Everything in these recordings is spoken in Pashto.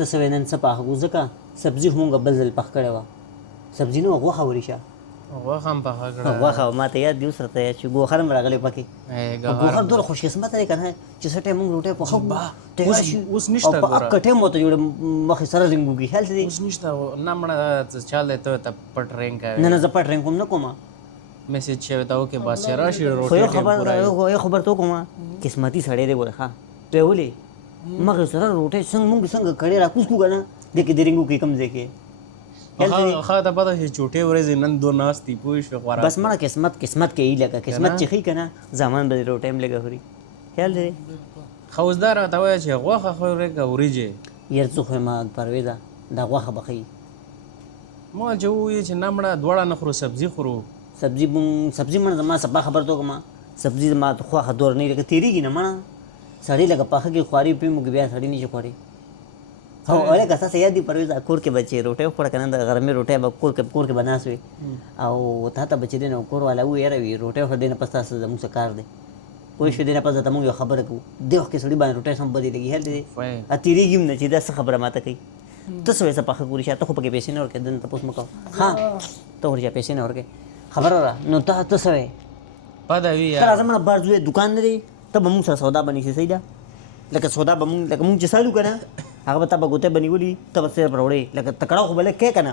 ته څه وای نن څه پاخه ځکه سبزي خو مونږ بل ځل پخ کړې وه سبزي نه وه غوښه وریشه غوښه هم پخه کړه غوښه ما ته یاد دي اوس راته یاد شي ګوښه هم راغلی پکې ګوښه دومره خوش قسمته دی که نه چې څه ټایم مونږ روټۍ پخوو تیار شي اوس نشته او په اکه ټایم ورته جوړه مخې سره رنګوږي خیال دی اوس نشته نه مړه چال دی ته پټ رینګ کوي نه نه زه پټ رنګ کوم نه کوم میسج شوی ته اوکې بس راشي خو یو خبر ته وکړم قسمتي سړی دی ګوره ښه ته ولې مخې سره روټۍ څنګه کړې راکوز کو که نه دې کې د رنګوږي کم ځای کې ښه ته پته چې چوټې ورځې نن دو ناستې پوه شوې خوراک بس مړه قسمت کې ای لګه قسمت چې ښي که نه زمان به روټۍ هم لږه خوري خیال دی ښه اوس دا راته وایه چې غوښه خورې که وریجې یار څه خو ما پرویزه دا غوښه به ښي ما چې ووایي چې نه مړه دواړه نه خورو سبزي خورو سبزي مړه زما سبا خبر ته وکړم سبزي زما خواښه دور نه لکه تېرېږي نه مړه سړی لکه پاخه کې خواري پرې موږ بیا سړی نشي خوړی هو هلکه ستاسو یاد دي پرویزه کور کې به چې روټۍ وخوړه که نه د غرمې روټۍ به کور کې به ناست وي او تا ته به چې دی نو کور والا ووایي یاره وي روټۍ وخوړه دې نه پس تاسو زموږ څه کار دی پوه شوې دې نه پس درته موږ یو خبره کوو دې وخت کې سړي باندې روټۍ سم بدې لګي هلته دی تېرېږي هم نه چې دا څه خبره ماته کوي ته څه وایې څه پاخه کوري ته خو پکې پیسې نه ورکوې دنه تپوس مه کوه ها ته ورچا پیسې نه ورکوې خبره وره نو ته څه وایې پده وي ته راځه مړه بار ځوی دکان نه دی ته به موږ سره سودا به نیسې صحیح ده لکه سودا به موږ چې سالو که نه هغه به تا به ګوتې به نیولي ته به صرف راوړې لکه تکړه خو به لږ کوې که نه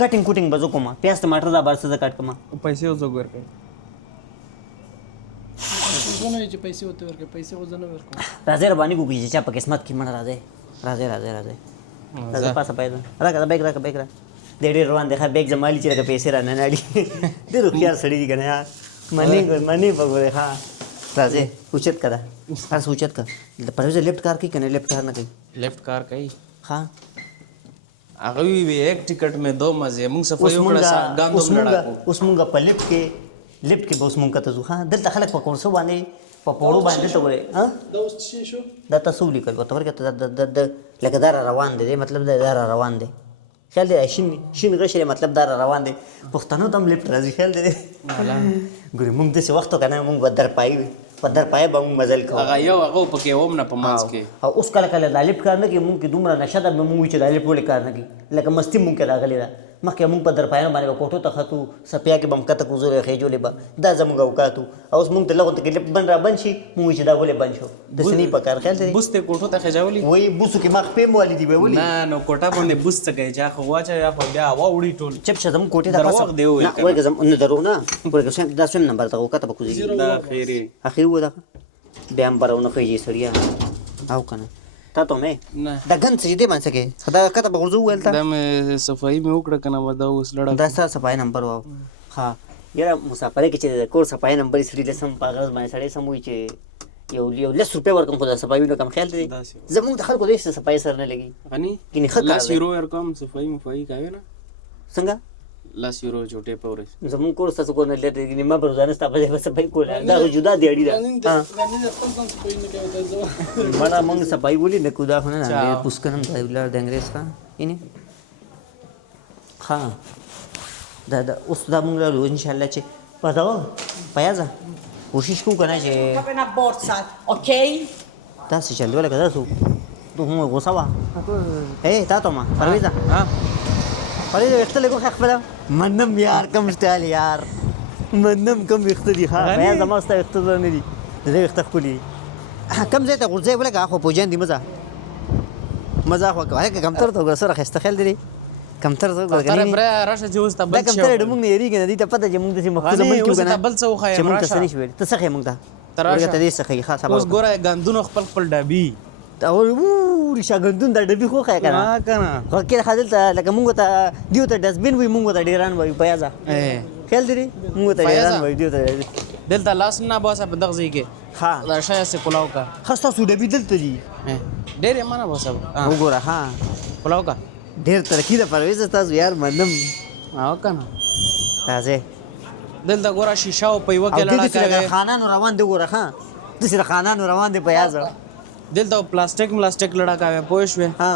کټینګ کوټینګ به زه کوم پیاز ټماټر دا بار څه زه کټ کوم پیسې اوس ورکوي راځئ رباني وکړي چې چا په قسمت کې مړه راځئ راځه پاسه پیدا راکړه بیګ راکړه بیګ را دی ډېر روان دی ښه بیګ زما لي چې لکه پیسې را نه ناړي ډېر هوښیار سړي دي که نه یار منې به ګورې ښه راځئ اوچت که ده هر څه اوچت که پرویزه لیفټ کار کوي که نه لیفټ کار نه کوي لیفټ کار کوي ښه هغه وی ایک ټیکټ میں دو مزه موږ صفای وکړه ګاندوم لړاکو اوس موږ په لیفټ کې به اوس موږ کته ځو ښه دلته خلک په کورسو باندې په پوړو باندې دلته ګورې دا اوس څه شو دا تاسو ولیکل ورته ورکړه لکه دا را روان دی مطلب دا را روان دی خیال دی شین غشی مطلب دا را روان دی پښتنو ته هم لیفټ راځي خیال دی ګورې موږ داسې وخت که نه موږ به درپایي په درپایه به موږ مزل کوو هغه یو هغه پکې هم نه په منځ کې او اوس کله دا لیفټ کار نه کوي موږ کې دومره نشه ده به موږ وایو چې دا لیفټ ولې کار نه کوي لکه مستي موږ کې راغلې ده مخکې موږ په درپایانو باندې به کوټو ته ختو سپیا کې به هم کته کوزو خېجولې به دا زموږ اوقات وو او اوس موږ ته لغو ته کې لیفټ بند را بند شي موږ وایو چې دا ولې بند شو داسې نه په کار خیال دی بوس ته کوټو ته خېجولي وایي بوسو کې ما خپې مو والي دي به ولې نه نو کوټه باندې بوس څه کوي چې خو واچه یا خو بیا هوا وړي ټول چپ شه زموږ کوټې ته دروغ دی وایي نه وایي زموږ نه دروغ نه وایي دا سویم نمبر ته وکته به کوزېږي دا خیرې اخر و دا بیا هم براونه خېږي سړیا او که نه تا ته مې نه دا ګن څه دې باندې کې دا کته به غورځو ویل تا دا مې صفایي مې وکړه که نه دا اوس لړه دا ستا صفایي نمبر و ها یاره مسافرۍ کې چې د کور صفایي نمبر یې سړي له سم په غرض باندې سړی سم وایي چې یو 10 روپۍ ورکړم خو دا صفایي نه کم خیال دی زموږ د خلکو داسې صفایي سره نه لګي غني کینې ښه کار لاس یورو ورکوم صفایي مفایي کوي نه څنګه لاس یورو چوټې په ورځ زموږ کور ستاسو کور نه لرې دی ما به روزانه ستا په ځای به صفایي کوله دا خو جدا دی اړي ده مړه موږ صفایي ولې نه کوو دا خو نه پوسکن هم دی ولاړ د انګرېز ښه یعنې ښه دا اوس دا موږ لرو انشاءالله چې پته پیازه کوشش کوو که نه چې una borsa, ok? داسې چل دی لکه داسې تو هم غوسه وه تا ته ما پرویزه پرویزه ویښته لږ وښه خپله منم یار کم سټایل یار منم کم ویښته دي ښه بیا زما ستا ویښته زړه نه دي د دې ویښته ښکلي دي کم ځای ته غورځوې ولګه خو پوجان دي مزه خو کوه هلکه کمتر ته وګوره سره ښایسته خیال دی کمتر ته وګوره راشه چې اوس ته دا بل کمتر د موږ نه یېرېږي نه دي ته پته چې موږ داسې محفوظه ملک یو که نه بل څه وښایم چې موږ ته څه نه شي ویلي ته څه ښیې موږ ته ورګه ته دې څه ښیي ښه سبا اوس ګوره ګاندونو خپل ډابي شاګردون دا ډبي خو ښایه که نه خو کې ښه دلته لکه موږ ته دیو ته ډسبین وایي موږ ته ډېران وایو پیازه خیال دی موږ ته ډېران وایو دیو ته دلته لاس نه باسه په دغه ځای کې ها دا شاید سه پلاو کا ښه ستاسو ډبي دلته دي ډېر یې مانه باسه وګوره ها پلاو کا ډېر ترقي ده پرویزه تاسو یار منم او که نه راځئ دلته ګوره شیشه او په یوه کې لړا کوي خانانو روان دی ګوره ښه داسې د خانانو روان دی پیازه دلته پلاستیک لړا کوي پوه شوې ها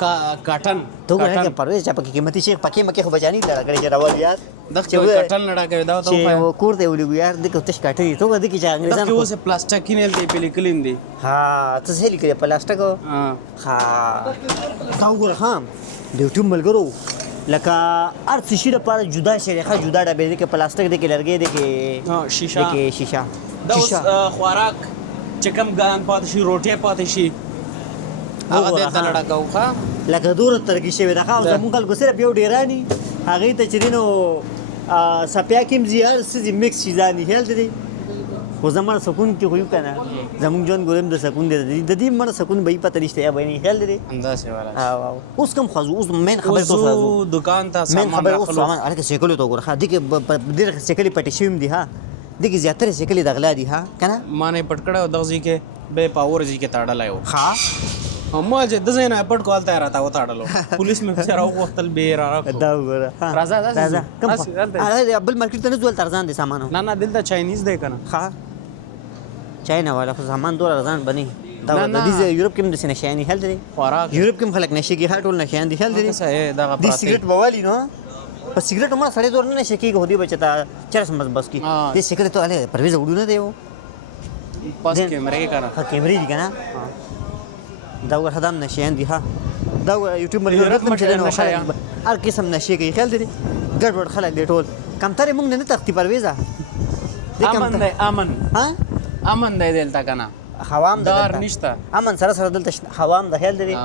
کاټن ته وګوره چې پرویز چا پکې قیمتي شیخ پکې مکه خو بچانی لړ کړی چې راول یار دغه کاټن لړا کوي دا ته چې و کور دی ولګو یار دغه تش کاټی ته وګوره چې انګریزان دغه اوس پلاستیک نه دی په لیکلین دی ها ته څه لیکلی پلاستیک ها تا وګوره ها د یوټیوب ملګرو لکه هر څه شي لپاره جدا شریخه جدا ډبې دي کې پلاستیک دي کې لرګي دي کې شیشه کې شیشه دا اوس خوراک چې کوم ګان پاتې شي روټي پاتې شي هغه دې ته لړا کوو ښه لکه دور ترګي شوی دا خو زمونږ خلکو سره یو ډیرانی هغه ته چې دینو سپیا کېم زیار سږي میکس شيزانی هل دي خو زموږ سکون کې خو کنه زمونږ جون ګورم د سکون دي د دې مر سکون به پته نشته یا به نه هل دي اندازه والا اوس کوم خزو اوس مین خبر تو خزو دکان ته مین خبر اوس سامان الکه سیکلو تو ګره دغه ډیر سیکلی پټی شوم دي ها دغه زیاتره سیکلی دغلا دي ها کنه مانه پټکړه دغه کې به پاور جی کې تاړلایو ها ما چې د زین اپټ کول ته راته و تاړلو پولیس مې سره وختل به را دا وګوره راځه کوم اره بل مارکیټ ته نه ځول ترزان دي سامان نه دلته چاینیز دی کنه ها چاینا والا خو سامان دور ارزان بني دا د دې یورپ کې د نشانی هل دي خوراک یورپ کې خلک نشي کې هټول نشان دي هل دي څه دا د سیګریټ بوالي نو په سیګریټ ما سړی دور نه شي کې هودي بچتا چرس بس کی د سیګریټ ته اله پرویز وډونه دی و پاس کیمرې کنه ها کیمرې دي کنه دا ور خدام نشان دي ها دا یوټیوب باندې رقم چې هر قسم نشي کې خل دي ګډ وډ خلک دي ټول کم ترې مونږ نه تختی پرویزه امن دی دلته کنه حوام دار نشته امن سره دلته حوام د هل دي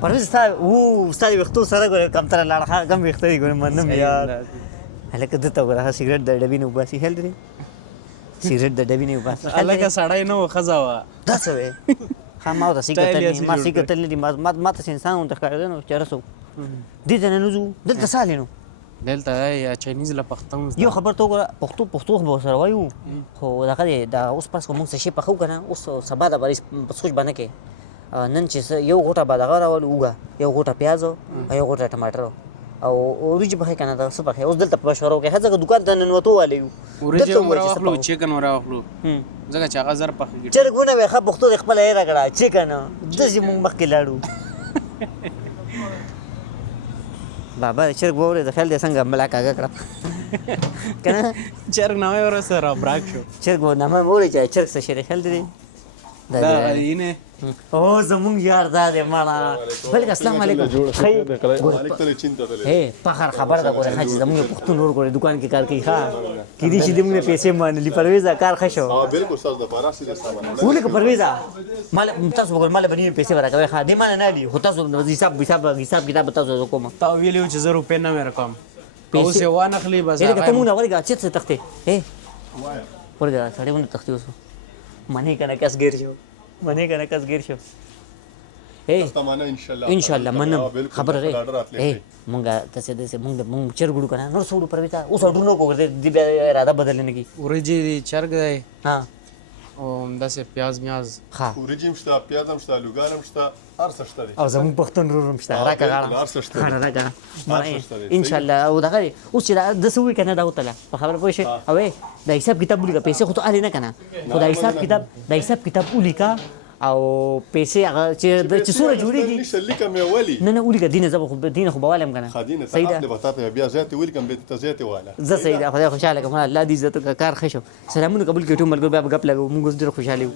پرویز تا او استاد وختو سره ګور کم تر لاړه کم وخت دی ګور منم یار هلکه دته ګور سیګریټ د ډبې نه وباسي هل دي سیګریټ د ډبې نه وباسي الګه سړی نو خزاوه دا څه وي خامو د سیګریټ ما سیګریټ نه دي ما ته انسان ته کړو چرسو دې ته نه نوزو دلته سالینو دلته یا چاینیز له پښتون یو خبر ته ګور پښتو به سره وایو خو دغه دا اوس پس کوم څه شي په خو کنه اوس سبا د باري سوچ باندې کې نن چې یو غوټه به دغه راول اوګه یو غوټه پیاز او یو غوټه ټماټر او وريج به کنه دا څه به اوس دلته په شورو کې هڅه دکان ته نن وته والیو وريج راوخلو چیکن راوخلو ځکه چې هغه زر پخې چرګونه به خپ پښتو خپل یې راګړه چیکن د زمو مخ کې لاړو بابا چرګ وره د خیال د څنګه ملاقات کړه کنه چرګ نامه ور سره براک شو چرګ نامه وره چې چرګ څه شي خیال دی دا اینه او زمونږ یار دا دی مالا بلک السلام علیکم هي فخر خبر دا ګوره خاص زمونږ پښتون ور ګوره دکان کې کار کوي ها کې دې چې دې پیسې مانلي پرويزه کار خشو بالکل استاد د پارا سره سامان ولې پرويزه مال تاسو وګور مال بنې پیسې ورکوي ها دې مان نه دي هو تاسو حساب کتاب تاسو کوم تا ویلو چې 0 روپے نه مې رقم اوس یې وانه خلی بس هغه ته مونږ ورګه چې څه تخته هي ورګه سړی ونه تخته اوس منه کنه کس ګیر شو منه کنه کس ګیر شو ان شاء الله منم خبر لري مونږه تاسو دې مونږ چرګړو کنه نور څوړو پرويتا اوس اډو نو کوګر دې اراده بدلنه کی وريجي چرګ دی ها او داسې پیاز میاز ها ورجیم شته پیازم شته لوګارم شته ارڅ شته او زمون پښتون رورم شته راکا راکا ان شاء الله او دغه اوس چې د سوي کنه دا وتله په خبره پوه شي او دا حساب کتاب ولیکه پیسې خو ته اړ نه کنه خو دا حساب کتاب ولیکه او پیسې هغه چې څوره جوړیږي نشه لیکم ولی نه ولیکه دینه زب خو دینه خو بوالم کنه خدینه ته بتاته بیا زیات ولیکم به ته زیات واله زه سیدا خدای خوشاله کوم الله دې عزت کار خشو سلامونه قبول کړو ملګرو بیا غپ لګو موږ ډیر خوشاله یو